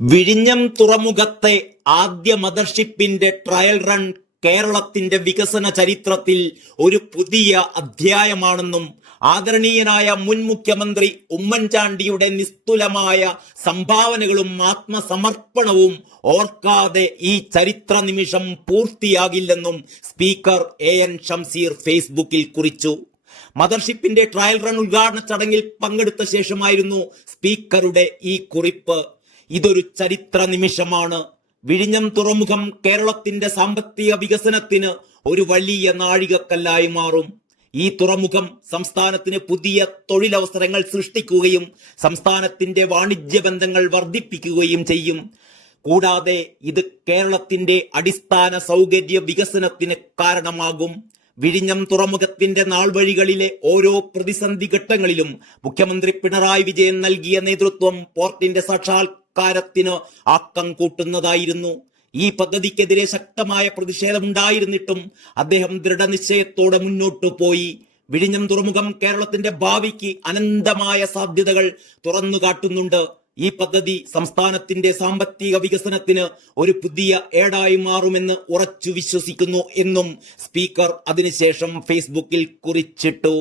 വിഴിഞ്ഞം തുറമുഖത്തെ ആദ്യ മദർഷിപ്പിന്റെ trial run കേരളത്തിന്റെ വികസന ചരിത്രത്തിൽ ഒരു പുതിയ അധ്യായമാണെന്നും ആദരണീയനായ മുൻ മുഖ്യമന്ത്രി ഉമ്മൻചാണ്ടിയുടെ നിസ്തുലമായ സംഭാവനകളും ആത്മസമർപ്പണവും ഓർക്കാതെ ഈ ചരിത്ര നിമിഷം പൂർത്തിയാകില്ലെന്നും സ്പീക്കർ എ എൻ ഷംസീർ ഫേസ്ബുക്കിൽ കുറിച്ചു. മദർഷിപ്പിന്റെ ട്രയൽ റൺ ഉദ്ഘാടന ചടങ്ങിൽ പങ്കെടുത്ത ശേഷമായിരുന്നു സ്പീക്കറുടെ ഈ കുറിപ്പ്. ഇതൊരു ചരിത്ര നിമിഷമാണ് വിഴിഞ്ഞം തുറമുഖം കേരളത്തിന്റെ സാമ്പത്തിക വികസനത്തിന് ഒരു വലിയ നാഴികക്കല്ലായി മാറും. ഈ തുറമുഖം സംസ്ഥാനത്തിന് പുതിയ തൊഴിലവസരങ്ങൾ സൃഷ്ടിക്കുകയും സംസ്ഥാനത്തിന്റെ വാണിജ്യ ബന്ധങ്ങൾ വർദ്ധിപ്പിക്കുകയും ചെയ്യും. കൂടാതെ ഇത് കേരളത്തിന്റെ അടിസ്ഥാന സൗകര്യ വികസനത്തിന് കാരണമാകും. വിഴിഞ്ഞം തുറമുഖത്തിന്റെ നാൾവഴികളിലെ ഓരോ പ്രതിസന്ധി ഘട്ടങ്ങളിലും മുഖ്യമന്ത്രി പിണറായി വിജയൻ നൽകിയ നേതൃത്വം പോർട്ടിന്റെ സാക്ഷാത്കാരത്തിന് ആക്കം കൂട്ടുന്നതായിരുന്നു. ഈ പദ്ധതിക്കെതിരെ ശക്തമായ പ്രതിഷേധമുണ്ടായിരുന്നിട്ടും അദ്ദേഹം ദൃഢനിശ്ചയത്തോടെ മുന്നോട്ടു പോയി. വിഴിഞ്ഞം തുറമുഖം കേരളത്തിന്റെ ഭാവിക്ക് അനന്തമായ സാധ്യതകൾ തുറന്നു കാട്ടുന്നുണ്ട് ഈ പദ്ധതി സംസ്ഥാനത്തിന്റെ സാമ്പത്തിക വികസനത്തിന് ഒരു പുതിയ ഏടായി മാറുമെന്ന് ഉറച്ചു വിശ്വസിക്കുന്നു എന്നും സ്പീക്കർ അതിനുശേഷം ഫേസ്ബുക്കിൽ കുറിച്ചിട്ടു.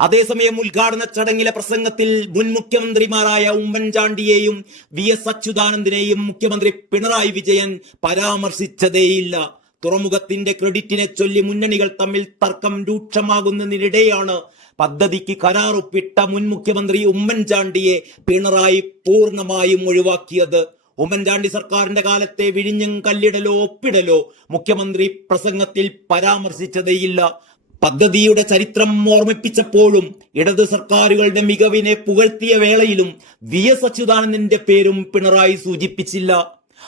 അതേസമയം ഉദ്ഘാടന ചടങ്ങിലെ പ്രസംഗത്തിൽ മുൻ മുഖ്യമന്ത്രിമാരായ ഉമ്മൻചാണ്ടിയെയും വി എസ് അച്യുതാനന്ദനെയും മുഖ്യമന്ത്രി പിണറായി വിജയൻ പരാമർശിച്ചതേയില്ല. തുറമുഖത്തിന്റെ ക്രെഡിറ്റിനെ ചൊല്ലി മുന്നണികൾ തമ്മിൽ തർക്കം രൂക്ഷമാകുന്നതിനിടെയാണ് പദ്ധതിക്ക് കരാറൊപ്പിട്ട മുൻ മുഖ്യമന്ത്രി ഉമ്മൻചാണ്ടിയെ പിണറായി പൂർണമായും ഒഴിവാക്കിയത്. ഉമ്മൻചാണ്ടി സർക്കാരിന്റെ കാലത്തെ വിഴിഞ്ഞം കല്ലിടലോ ഒപ്പിടലോ മുഖ്യമന്ത്രി പ്രസംഗത്തിൽ പരാമർശിച്ചതേയില്ല. പദ്ധതിയുടെ ചരിത്രം ഓർമ്മിപ്പിച്ചപ്പോഴും ഇടത് സർക്കാരുകളുടെ മികവിനെ പുകഴ്ത്തിയ വേളയിലും വി എസ് അച്യുതാനന്ദന്റെ പേരും പിണറായി സൂചിപ്പിച്ചില്ല.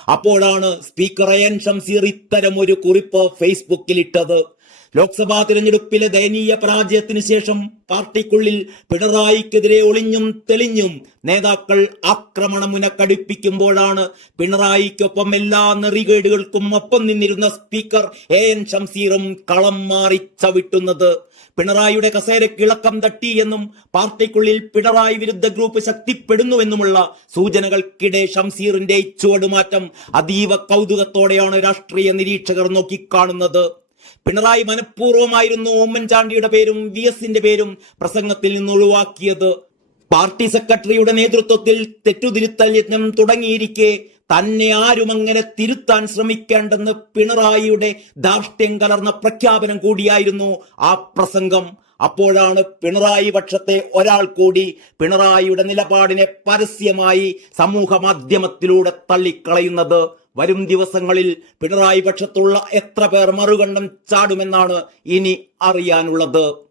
അപ്പോഴാണ് സ്പീക്കർ എൻ ഷംസീർ ഇത്തരം ഒരു കുറിപ്പ് ഫേസ്ബുക്കിൽ ഇട്ടത്. ലോക്സഭാ തിരഞ്ഞെടുപ്പിലെ ദയനീയ പരാജയത്തിന് ശേഷം പാർട്ടിക്കുള്ളിൽ പിണറായിക്കെതിരെ ഒളിഞ്ഞും തെളിഞ്ഞും നേതാക്കൾ ആക്രമണമുന മുനക്കടുപ്പിക്കുമ്പോഴാണ് പിണറായിക്കൊപ്പം എല്ലാ നെറികേടുകൾക്കും ഒപ്പം നിന്നിരുന്ന സ്പീക്കർ എ എൻ ഷംസീറും കളം മാറി ചവിട്ടുന്നത്. പിണറായിയുടെ കസേരയ്ക്ക് ഇളക്കം തട്ടി എന്നും പാർട്ടിക്കുള്ളിൽ പിണറായി വിരുദ്ധ ഗ്രൂപ്പ് ശക്തിപ്പെടുന്നുവെന്നുമുള്ള സൂചനകൾക്കിടെ ഷംസീറിന്റെ ചുവടുമാറ്റം അതീവ കൗതുകത്തോടെയാണ് രാഷ്ട്രീയ നിരീക്ഷകർ നോക്കിക്കാണുന്നത്. പിണറായി മനഃപൂർവമായിരുന്നു ഉമ്മൻചാണ്ടിയുടെ പേരും വി എസിന്റെ പേരും പ്രസംഗത്തിൽ നിന്ന് ഒഴിവാക്കിയത്. പാർട്ടി സെക്രട്ടറിയുടെ നേതൃത്വത്തിൽ തെറ്റുതിരുത്തൽ യജ്ഞം തുടങ്ങിയിരിക്കെ തന്നെ ആരും അങ്ങനെ തിരുത്താൻ ശ്രമിക്കേണ്ടെന്ന് പിണറായിയുടെ ധാർഷ്ട്യം കലർന്ന പ്രഖ്യാപനം കൂടിയായിരുന്നു ആ പ്രസംഗം. അപ്പോഴാണ് പിണറായി പക്ഷത്തെ ഒരാൾ കൂടി പിണറായിയുടെ നിലപാടിനെ പരസ്യമായി സമൂഹ മാധ്യമത്തിലൂടെ തള്ളിക്കളയുന്നത്. വരും ദിവസങ്ങളിൽ പിണറായി പക്ഷത്തുള്ള എത്ര പേർ മറുകണ്ഠം ചാടുമെന്നാണ് ഇനി അറിയാനുള്ളത്.